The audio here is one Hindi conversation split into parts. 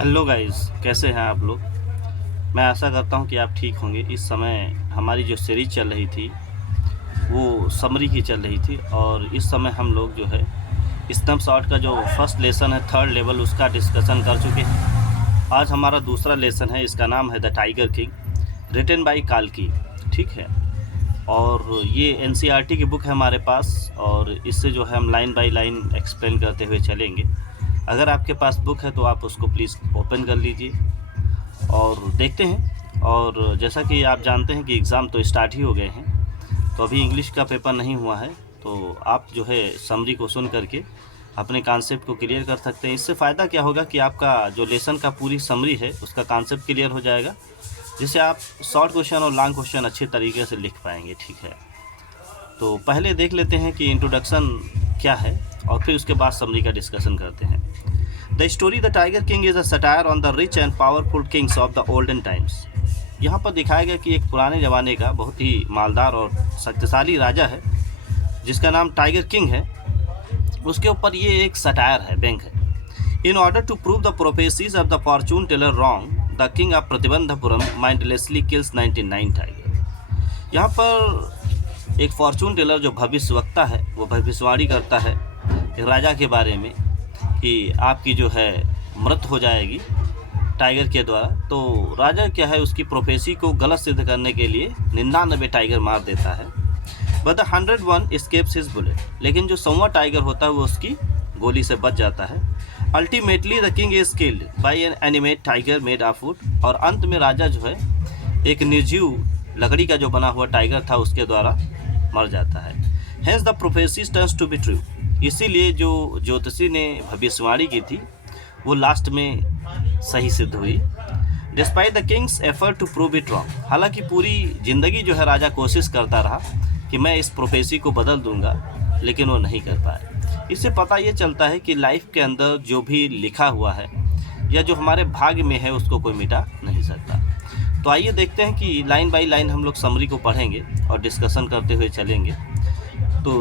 हेलो गाइस, कैसे हैं आप लोग। मैं आशा करता हूं कि आप ठीक होंगे। इस समय हमारी जो सीरीज चल रही थी वो समरी की चल रही थी और इस समय हम लोग जो है स्नैपशॉट का जो फर्स्ट लेसन है थर्ड लेवल उसका डिस्कशन कर चुके हैं। आज हमारा दूसरा लेसन है, इसका नाम है the tiger king, written by काल्की। ठीक है, और ये एनसीईआरटी की बुक है हमारे पास और इससे जो है हम लाइन बाय लाइन एक्सप्लेन करते हुए चलेंगे। अगर आपके पास बुक है तो आप उसको प्लीज़ ओपन कर लीजिए और देखते हैं। और जैसा कि आप जानते हैं कि एग्ज़ाम तो स्टार्ट ही हो गए हैं, तो अभी इंग्लिश का पेपर नहीं हुआ है, तो आप जो है समरी को सुन करके अपने कॉन्सेप्ट को क्लियर कर सकते हैं। इससे फ़ायदा क्या होगा कि आपका जो लेसन का पूरी समरी है उसका कॉन्सेप्ट क्लियर हो जाएगा, जिससे आप शॉर्ट क्वेश्चन और लॉन्ग क्वेश्चन अच्छे तरीके से लिख पाएंगे। ठीक है, तो पहले देख लेते हैं कि इंट्रोडक्शन क्या है और फिर उसके बाद समरी का डिस्कशन करते हैं। The story the tiger king is a satire on the rich and powerful Kings of the olden times. यहाँ पर दिखाया गया कि एक पुराने ज़माने का बहुत ही मालदार और शक्तिशाली राजा है जिसका नाम टाइगर किंग है। उसके ऊपर ये एक सटायर है, व्यंग है। In order to prove the prophecies of the fortune teller wrong, the king of Pratibandhapuram mindlessly kills 99 tiger. यहाँ पर एक फॉर्चून टेलर जो भविष्यवक्ता है वो भविष्यवाणी करता है एक राजा के बारे में कि आपकी जो है मृत्यु हो जाएगी टाइगर के द्वारा। तो राजा क्या है, उसकी प्रोफेसी को गलत सिद्ध करने के लिए 99 टाइगर मार देता है। But the 101 escapes his bullet, लेकिन जो 100वां टाइगर होता है वो उसकी गोली से बच जाता है। Ultimately the king is killed by an animate tiger made of wood, और अंत में राजा जो है एक निर्जीव लकड़ी का जो बना हुआ टाइगर था उसके द्वारा मर जाता है। Hence the prophecy turns to be true, इसीलिए जो ज्योतिषी ने भविष्यवाणी की थी वो लास्ट में सही सिद्ध हुई। Despite the king's effort to prove it wrong, हालांकि पूरी ज़िंदगी जो है राजा कोशिश करता रहा कि मैं इस प्रोफेसी को बदल दूंगा, लेकिन वो नहीं कर पाया। इससे पता ये चलता है कि लाइफ के अंदर जो भी लिखा हुआ है या जो हमारे भाग्य में है उसको कोई मिटा नहीं सकता। तो आइए देखते हैं कि लाइन बाय लाइन हम लोग समरी को पढ़ेंगे और डिस्कशन करते हुए चलेंगे। तो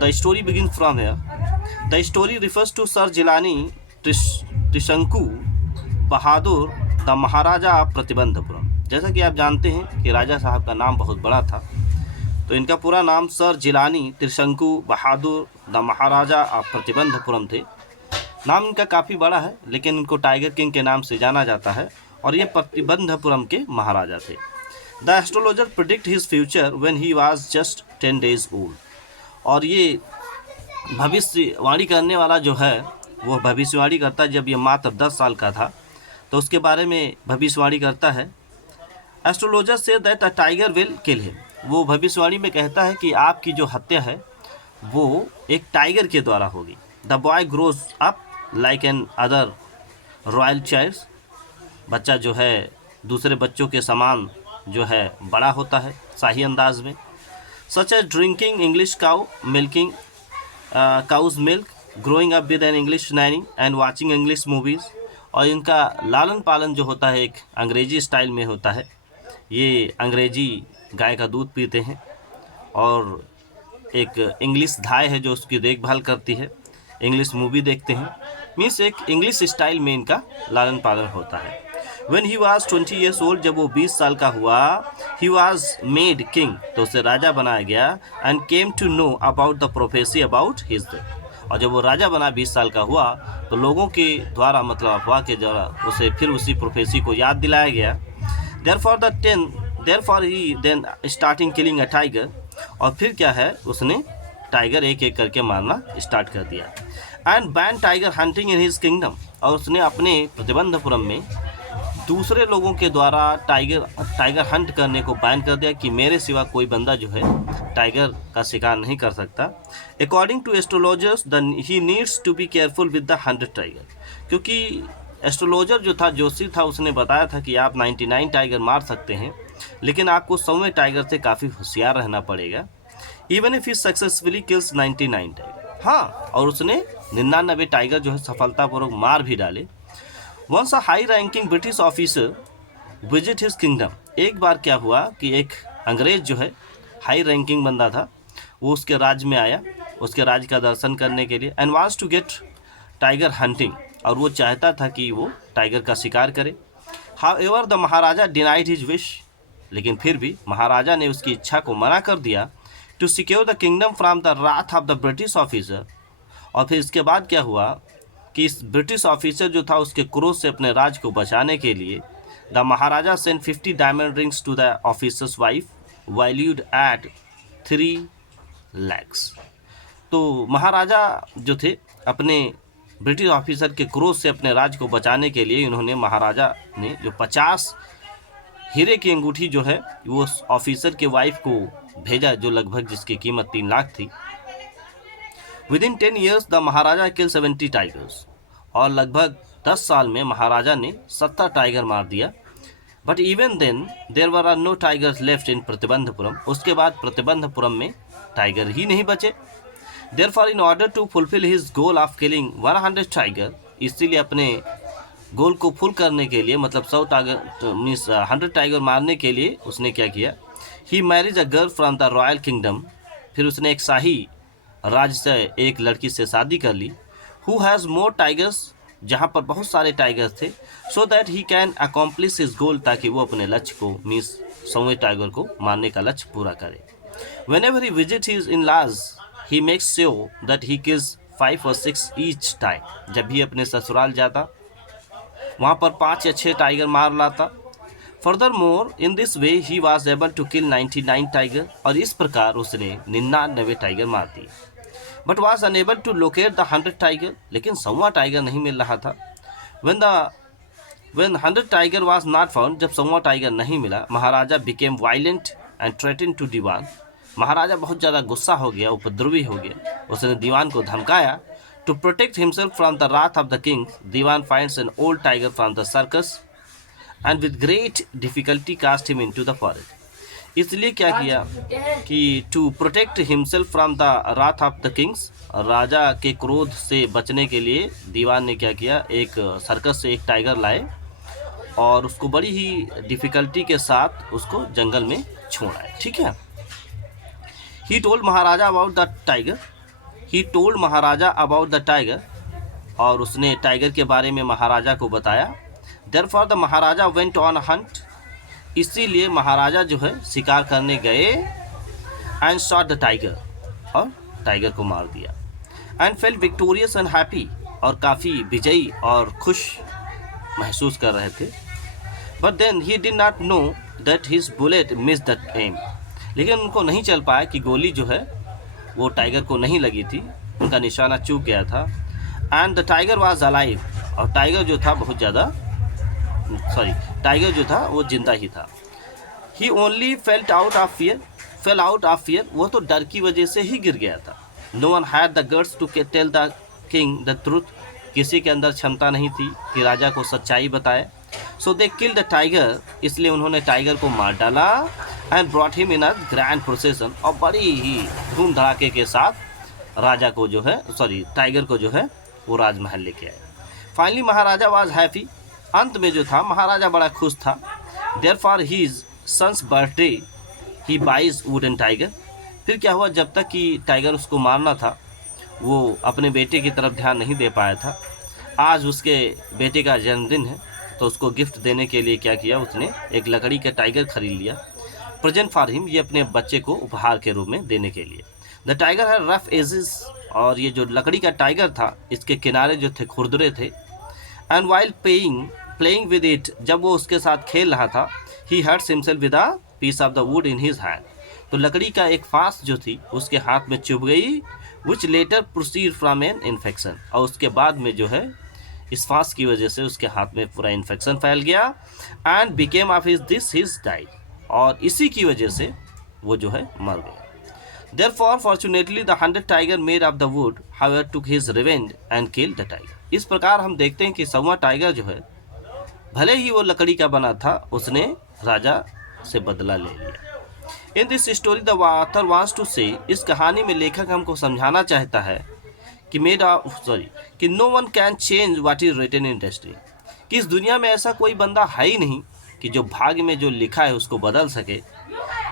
the story begin from here. The story refers to sir Jilani Trishanku Bahadur the Maharaja of Pratibandhapuram. जैसा कि आप जानते हैं कि राजा साहब का नाम बहुत बड़ा था, तो इनका पूरा नाम sir Jilani Trishanku Bahadur the Maharaja of Pratibandapuram थे। नाम इनका काफ़ी बड़ा है, लेकिन इनको टाइगर किंग के नाम से जाना जाता है और ये प्रतिबंधपुरम के महाराजा थे। The astrologer predict his future when he was just 10 days old, और ये भविष्यवाणी करने वाला जो है वो भविष्यवाणी करता है जब ये मात्र 10 साल का था, तो उसके बारे में भविष्यवाणी करता है। Astrologer say that a tiger will kill him, वो भविष्यवाणी में कहता है कि आपकी जो हत्या है वो एक टाइगर के द्वारा होगी। The boy grows up like an other royal child, बच्चा जो है दूसरे बच्चों के समान जो है बड़ा होता है शाही अंदाज में। Such as drinking English cow milking cows milk, growing up with an English nanny and watching English movies, और इनका लालन पालन जो होता है एक अंग्रेजी स्टाइल में होता है। ये अंग्रेजी गाय का दूध पीते हैं और एक इंग्लिश धाय है जो उसकी देखभाल करती है, इंग्लिश मूवी देखते हैं, मीन्स एक इंग्लिश स्टाइल में इनका लालन पालन होता है। When he was 20 years old, जब वो 20 साल का हुआ, he was made king, तो उसे राजा बनाया गया, and came to know about the prophecy about his death, और जब वो राजा बना 20 साल का हुआ तो लोगों के द्वारा मतलब अफवाह के द्वारा उसे फिर उसी प्रोफेसी को याद दिलाया गया। therefore he then starting killing a tiger, और फिर क्या है उसने टाइगर एक एक करके मारना स्टार्ट कर दिया। And ban tiger hunting in his kingdom, और उसने अपने प्रतिबंधपुरम में दूसरे लोगों के द्वारा टाइगर हंट करने को बैन कर दिया कि मेरे सिवा कोई बंदा जो है टाइगर का शिकार नहीं कर सकता। According to astrologers he needs to be careful with the 100 tiger, क्योंकि एस्ट्रोलॉजर जो था जोशी था उसने बताया था कि आप 99 टाइगर मार सकते हैं, लेकिन आपको 100वें टाइगर से काफ़ी होशियार रहना पड़ेगा। Even if he successfully kills 99 tiger, हाँ, और उसने 99 टाइगर जो है सफलतापूर्वक मार भी डाले। Once a high ranking British officer visit his kingdom, एक बार क्या हुआ कि एक अंग्रेज जो है हाई रैंकिंग बंदा था वो उसके राज्य में आया, उसके राज्य का दर्शन करने के लिए, and wants to get tiger hunting, और वो चाहता था कि वो टाइगर का शिकार करे। However the Maharaja denied his wish, लेकिन फिर भी महाराजा ने उसकी इच्छा को मना कर दिया। To secure the kingdom from the wrath of the British officer. और फिर इसके बाद क्या हुआ कि इस ब्रिटिश ऑफिसर जो था उसके क्रोध से अपने राज को बचाने के लिए the Maharaja sent 50 diamond rings to the officer's wife valued at 3 lakhs। तो महाराजा जो थे अपने ब्रिटिश ऑफिसर के क्रोध से अपने राज को बचाने के लिए इन्होंने महाराजा ने जो 50 हीरे की अंगूठी जो है वो ऑफिसर के वाइफ को भेजा, जो लगभग जिसकी कीमत 3 लाख थी। Within 10 years the Maharaja kill 70 tigers. और लगभग 10 साल में महाराजा ने 70 टाइगर मार दिया। But even then there were are no tigers left in Pratibandhpuram. उसके बाद प्रतिबंधपुरम में टाइगर ही नहीं बचे। Therefore in order to fulfil his goal of killing 100 tiger, इसीलिए अपने गोल को फुल करने के लिए, मतलब 100 टाइगर मीन्स 100 टाइगर मारने के लिए उसने क्या किया, he marriage a girl from the royal kingdom. फिर उसने एक शाही राज्य से एक लड़की से शादी कर ली। हु हैज़ मोर टाइगर्स, जहाँ पर बहुत सारे टाइगर्स थे। So that he can accomplish his goal, ताकि वो अपने लक्ष्य को मीन्स 100वें टाइगर को मारने का लक्ष्य पूरा करे। Whenever he visit his in laws he makes sure that he kills 5 or 6 each time. जब भी अपने ससुराल जाता वहाँ पर 5 या 6 टाइगर मार लाता। Further more in this way he was able to kill 99 tiger. और इस प्रकार उसने 99 टाइगर मार दिए। But was unable to locate the 100 tiger, लेकिन 100वां टाइगर नहीं मिल रहा था। when 100 tiger was not found, जब 100वां टाइगर नहीं मिला, Maharaja became violent and threaten to Dewan. Maharaja बहुत ज़्यादा गुस्सा हो गया, उपद्रवी हो गया। उसने दीवान को धमकाया। To protect himself from the wrath of the king, Dewan finds an old tiger from the circus and with great difficulty cast him into the forest. इसलिए क्या किया कि to protect himself from the wrath of the kings, राजा के क्रोध से बचने के लिए दीवान ने क्या किया, एक सर्कस से एक टाइगर लाए और उसको बड़ी ही डिफ़िकल्टी के साथ उसको जंगल में छोड़ा। ठीक है। He told Maharaja about the tiger, he told Maharaja about the tiger, और उसने टाइगर के बारे में महाराजा को बताया। Therefore the Maharaja went on hunt, इसीलिए महाराजा जो है शिकार करने गए। एंड शॉट द टाइगर, और टाइगर को मार दिया। And felt victorious and happy, और काफ़ी विजयी और खुश महसूस कर रहे थे। But then he did not know that his bullet miss the M, लेकिन उनको नहीं चल पाया कि गोली जो है वो टाइगर को नहीं लगी थी, उनका निशाना चूक गया था। And the tiger was alive, और टाइगर जो था बहुत ज़्यादा टाइगर जो था वो जिंदा ही था। He only fell out of fear, वो तो डर की वजह से ही गिर गया था। No one had the guts to tell the king the truth, किसी के अंदर क्षमता नहीं थी कि राजा को सच्चाई बताए। सो दे किल द टाइगर, इसलिए उन्होंने टाइगर को मार डाला। And brought him in a grand प्रोसेसन, और बड़ी ही धूम धड़ाके के साथ राजा को जो है टाइगर को जो है वो राजमहल लेके आए। फाइनली महाराजा वाज हैप्पी, अंत में जो था महाराजा बड़ा खुश था। Therefore his son's birthday he buys wooden tiger. फिर क्या हुआ, जब तक कि टाइगर उसको मारना था वो अपने बेटे की तरफ ध्यान नहीं दे पाया था। आज उसके बेटे का जन्मदिन है, तो उसको गिफ्ट देने के लिए क्या किया, उसने एक लकड़ी का टाइगर खरीद लिया। प्रेजेंट फॉर हिम, ये अपने बच्चे को उपहार के रूप में देने के लिए। द टाइगर है रफ एजेस, और ये जो लकड़ी का टाइगर था इसके किनारे जो थे खुरदुरे थे। And while playing with it, जब वो उसके साथ खेल रहा था, he hurts himself with a piece of the wood in his hand, तो लकड़ी का एक फांस जो थी उसके हाथ में चुभ गई। Which later proceed from an infection, और उसके बाद में जो है इस फांस की वजह से उसके हाथ में पूरा इन्फेक्शन फैल गया। And became of his die, और इसी की वजह से वो जो है मर गया। Therefore, fortunately, the 100 tiger made of the wood, however, took his revenge and killed the tiger. इस प्रकार हम देखते हैं कि 100वां टाइगर जो है भले ही वो लकड़ी का बना था, उसने राजा से बदला ले लिया। In this story the author wants to say, इस कहानी में लेखक हमको समझाना चाहता है कि कि no one can change what is written in history, कि इस दुनिया में ऐसा कोई बंदा है ही नहीं कि जो भाग्य में जो लिखा है उसको बदल सके।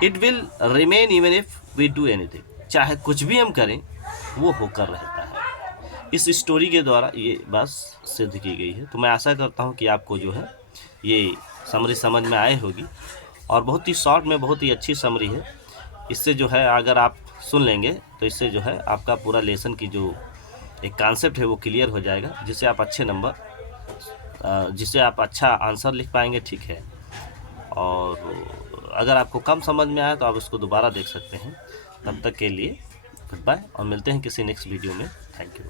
It will remain even if we do anything, चाहे कुछ भी हम करें वो होकर रहता है। इस स्टोरी के द्वारा ये बात सिद्ध की गई है। तो मैं आशा करता हूँ कि आपको जो है ये समरी समझ में आए होगी, और बहुत ही शॉर्ट में बहुत ही अच्छी समरी है। इससे जो है अगर आप सुन लेंगे तो इससे जो है आपका पूरा लेसन की जो एक कॉन्सेप्ट है वो क्लियर हो जाएगा, जिससे आप अच्छे नंबर जिससे आप अच्छा आंसर लिख पाएंगे, ठीक है। और अगर आपको कम समझ में आया तो आप उसको दोबारा देख सकते हैं। तब तक के लिए गुड बाय, और मिलते हैं किसी नेक्स्ट वीडियो में। Thank you.